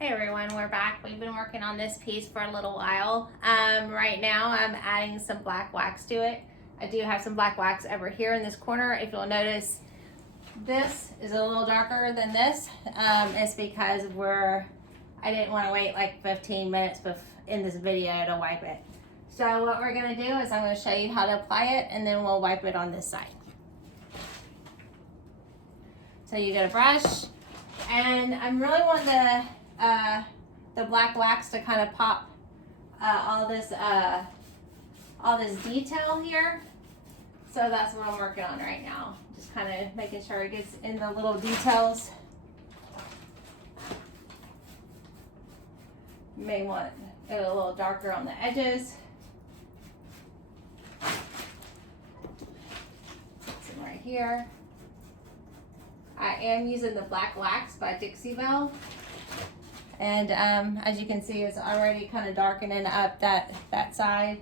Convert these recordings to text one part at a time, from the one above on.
Hey everyone, we're back. We've been working on this piece for a little while. Right now I'm adding some black wax to it. I do have some black wax over here in this corner. If you'll notice, this is a little darker than this. It's because I didn't want to wait like 15 minutes in this video to wipe it. So what we're going to do is I'm going to show you how to apply it, and then we'll wipe it on this side. So you get a brush, and I'm really wanting the black wax to kind of pop all this detail here. So that's what I'm working on right now. Just kind of making sure it gets in the little details. You may want it a little darker on the edges. Some right here. I am using the black wax by Dixie Belle. And as you can see, it's already kind of darkening up that side.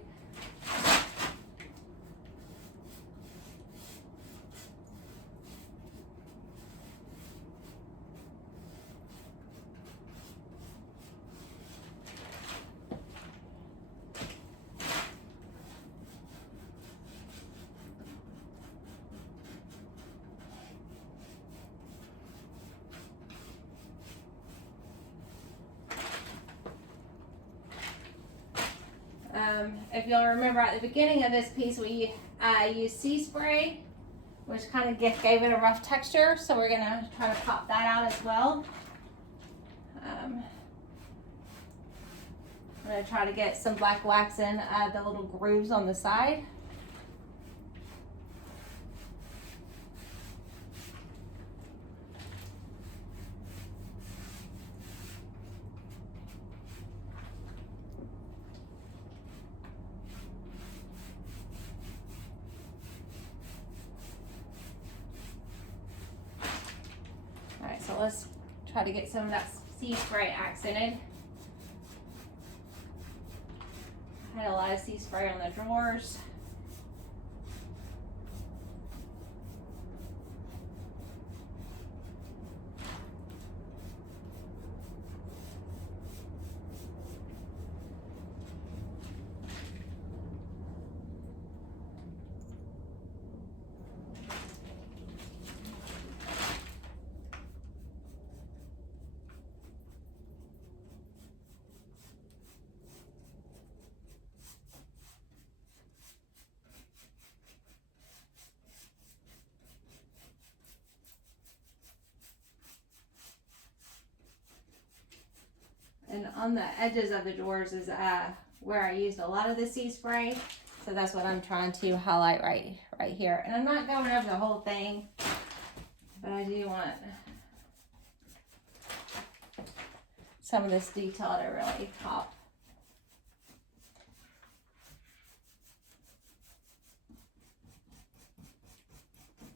If you'll remember at the beginning of this piece, we used sea spray, which kind of gave it a rough texture. So we're gonna try to pop that out as well. I'm gonna try to get some black wax in the little grooves on the side. So let's try to get some of that sea spray accented. I had a lot of sea spray on the drawers. And on the edges of the drawers is where I used a lot of the sea spray. So that's what I'm trying to highlight right here. And I'm not going over the whole thing, but I do want some of this detail to really pop.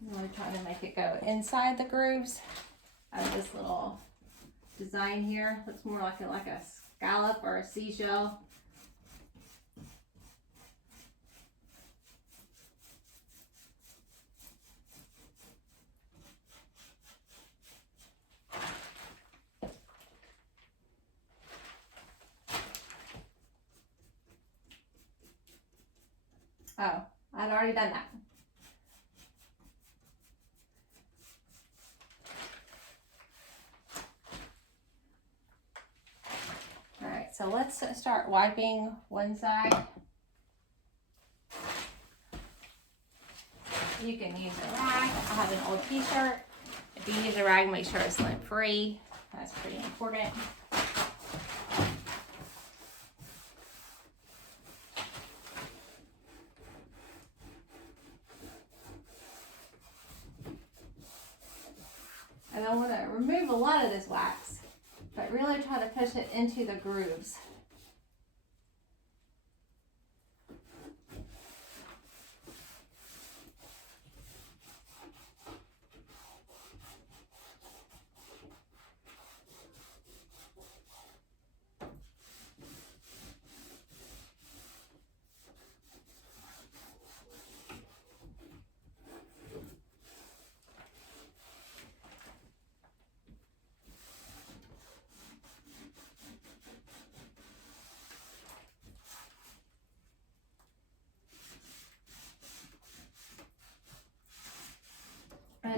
I'm really trying to make it go inside the grooves of this little design here. Looks more like a scallop or a seashell. Oh, I'd already done that. So let's start wiping one side. You can use a rag. I have an old t-shirt. If you use a rag, make sure it's lint free. That's pretty important. And I want to remove a lot of this wax, but really try to push it into the grooves.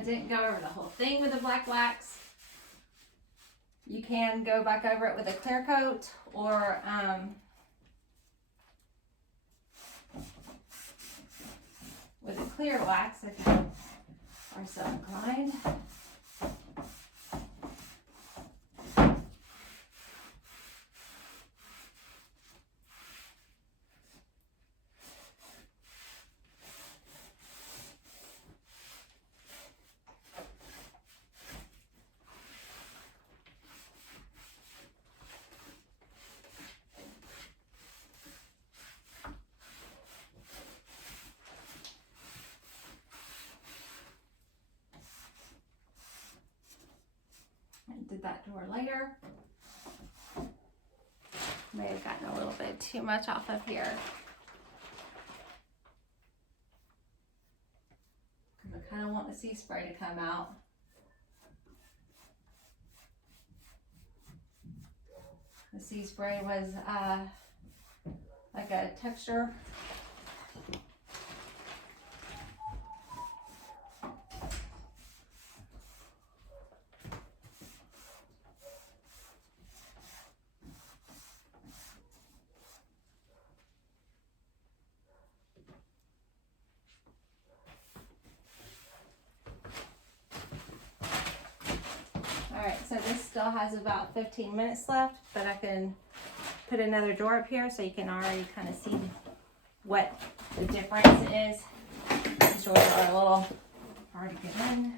didn't go over the whole thing with the black wax. You can go back over it with a clear coat, or with a clear wax if you are so inclined. Did that door later. May have gotten a little bit too much off of here. Because I kind of want the sea spray to come out. The sea spray was like a texture. Alright, so this still has about 15 minutes left, but I can put another door up here so you can already kind of see what the difference is. These doors are a little hard to get in.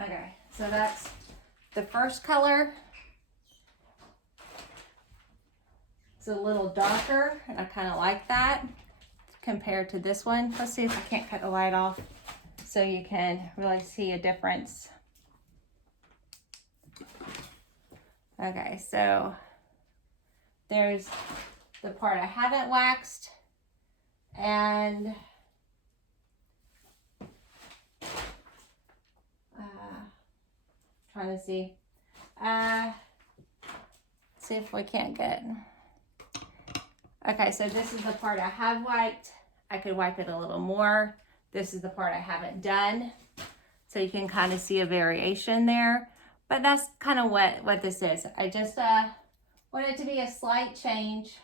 Okay, so that's the first color. It's a little darker, and I kind of like that compared to this one. Let's see if I can't cut the light off so you can really see a difference. Okay, so there's the part I haven't waxed, and trying to see. See if we can't get. Okay, so this is the part I have wiped. I could wipe it a little more. This is the part I haven't done. So you can kind of see a variation there. But that's kind of what this is. I just want it to be a slight change.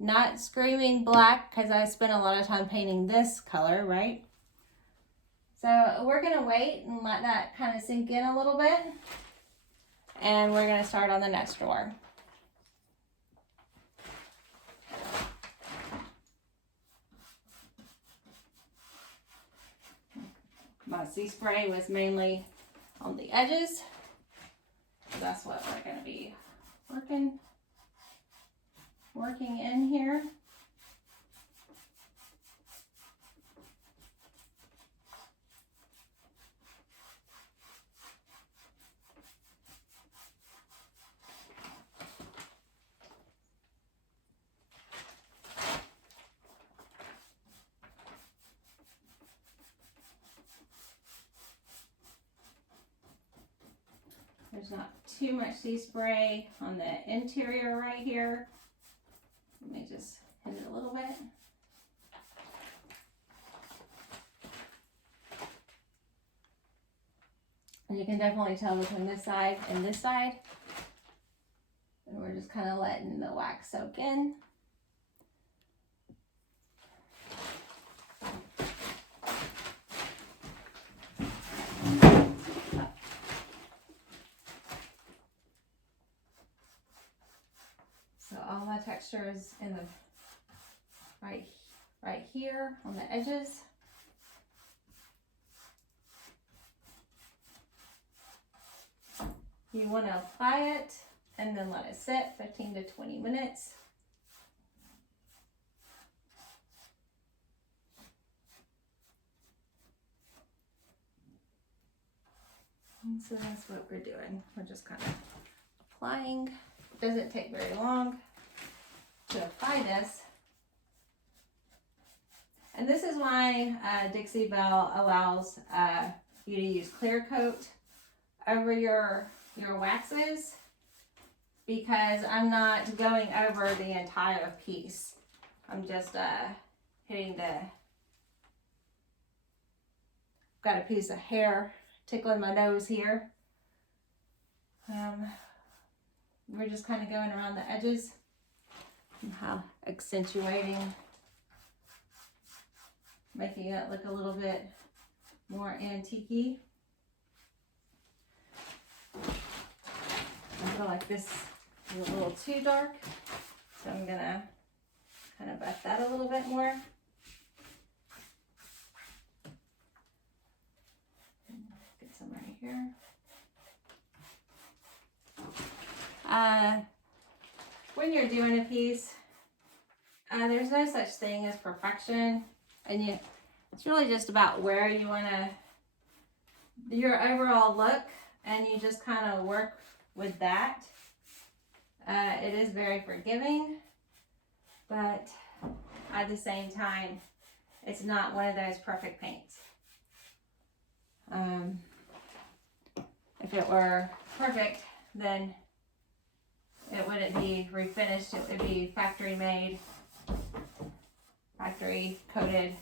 Not screaming black, because I spent a lot of time painting this color, right? So we're going to wait and let that kind of sink in a little bit. And we're going to start on the next drawer. My sea spray was mainly on the edges. So that's what we're going to be working in here. There's not too much sea spray on the interior right here. Let me just hit it a little bit. And you can definitely tell between this side and this side. And we're just kind of letting the wax soak in. So all my texture is in the right here on the edges. You want to apply it and then let it sit 15 to 20 minutes. And so that's what we're doing. We're just kind of applying. It doesn't take very long to apply this. And this is why Dixie Belle allows you to use clear coat over your waxes. because I'm not going over the entire piece. I'm just hitting got a piece of hair tickling my nose here. We're just kind of going around the edges and how accentuating, making it look a little bit more antique-y. I feel like this is a little too dark, so I'm gonna kind of buff that a little bit more. Get some right here. When you're doing a piece, there's no such thing as perfection, and it's really just about where you want your overall look, and you just kind of work with that. It is very forgiving, but at the same time, it's not one of those perfect paints. If it were perfect, then it wouldn't be refinished. It would be factory made, factory coated.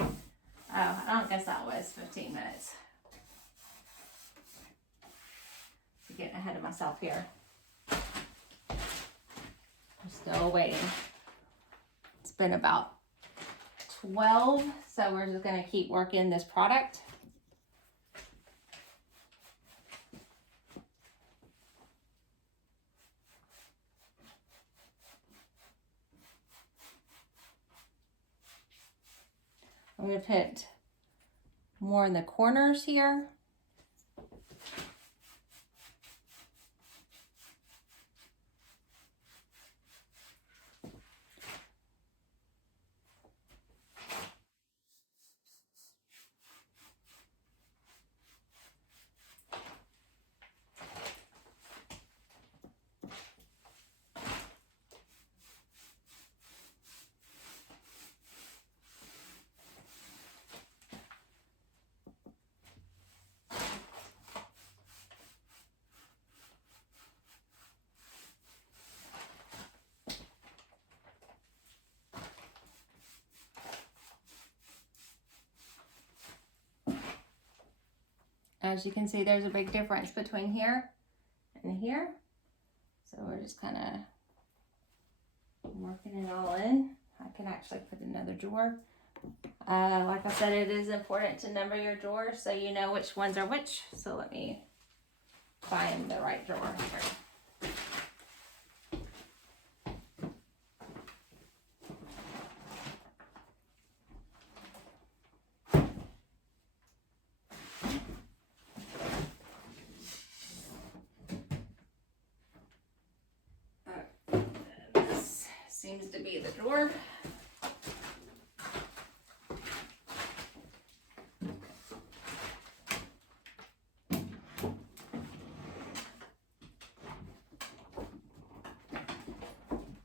Oh, I don't guess that was 15 minutes. I'm getting ahead of myself here. I'm still waiting. It's been about 12, so we're just gonna keep working this product. I'm going to put more in the corners here. As you can see, there's a big difference between here and here. So we're just kind of working it all in. I can actually put another drawer. Like I said, it is important to number your drawers so you know which ones are which. So let me find the right drawer here. Seems to be the drawer.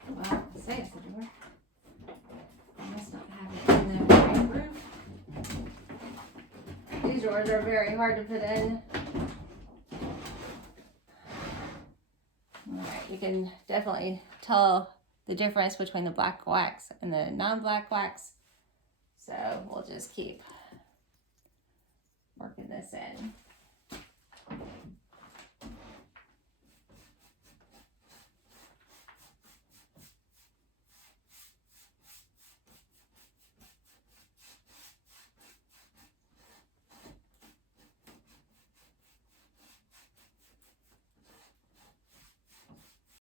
Well, I say it's the drawer. I must not have it in the right room. These drawers are very hard to put in. Alright, you can definitely tell the difference between the black wax and the non-black wax. So we'll just keep working this in.